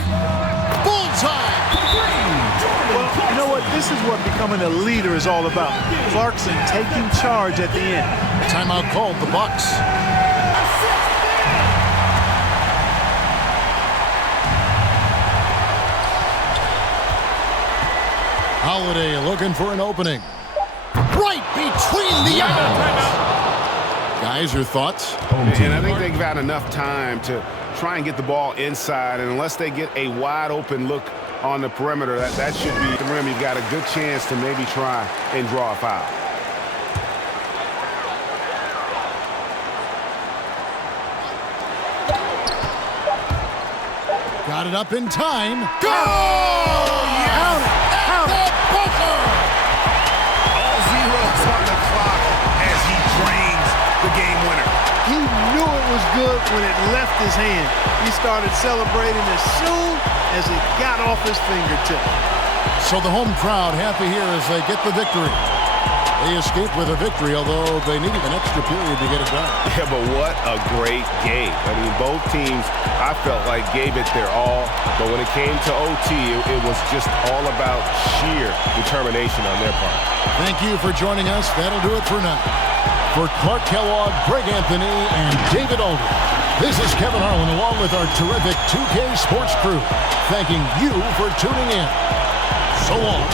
Bullseye! Well, you know what? This is what becoming a leader is all about. Clarkson taking charge at the end. Timeout called the Bucks. Holiday looking for an opening. Right between the eyes. Guys, your thoughts? And I think they've got enough time to try and get the ball inside, and unless they get a wide open look on the perimeter, that should be the rim. You've got a good chance to maybe try and draw a foul. Got it up in time. Go! Count it! Count it! All zeros on the clock as he drains the game winner. He knew it was good when it left his hand. He started celebrating as soon as it got off his fingertip. So the home crowd happy here as they get the victory. They escaped with a victory, although they needed an extra period to get it done. Yeah, but what a great game. I mean, both teams, I felt like, gave it their all. But when it came to OT, it was just all about sheer determination on their part. Thank you for joining us. That'll do it for now. For Clark Kellogg, Greg Anthony, and David Alden, this is Kevin Harlan along with our terrific 2K Sports crew, thanking you for tuning in. So long.